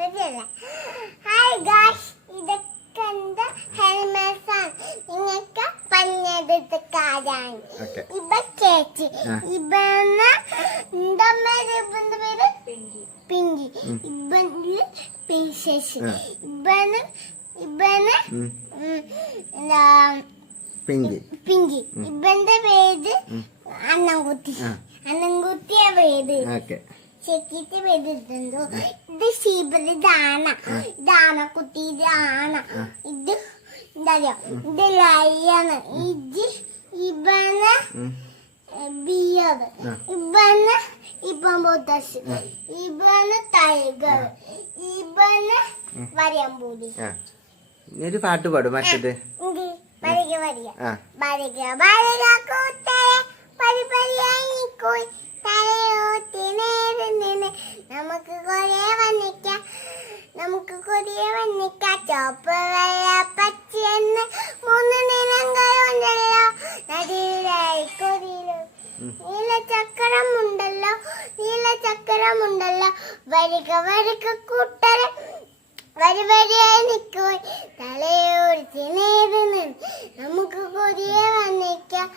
Hi guys, ഇതൊക്കെ എന്റെ helmets ആണ്. നിങ്ങൾക്ക് പഞ്ഞെടുത്തക്കാരാണ്. ഇവ ചേച്ചി, ഇവന് ഇവന്റെ പേര് പിങ്കി, ഇവന് പ്രിൻസസ്, ഇവന് എന്താ പിങ്കി, ഇവന്റെ പേര് അണ്ണൻകുട്ടിയ പേര്. ചെക്കിട്ട് പേരിട്ടുണ്ടോ? ഇത് ശീബല് ഇതാണക്കുട്ടി, ഇതാണ് ഇത് എന്താ ഇത് ലയാണ്, ഇത് ഇവന് ബിയർ, ഇവന് ഇപ്പസ്, ഇവന് ടൈഗർ, ഇവന് വരമ്പൂടി. ഒരു പാട്ട് പാടും മറ്റേത് നമുക്ക് ചോപ്പ് വെള്ള പച്ചയെന്ന് മൂന്ന് നിറങ്ങളുണ്ടല്ലോ. നീലചക്രമുണ്ടല്ലോ വരിക കൂട്ടരെ വരിയായി നിൽക്കുവാൻ തലയോടിച്ച് നേരുന്നു. നമുക്ക് കൊതിയെ വന്നിക്കാം.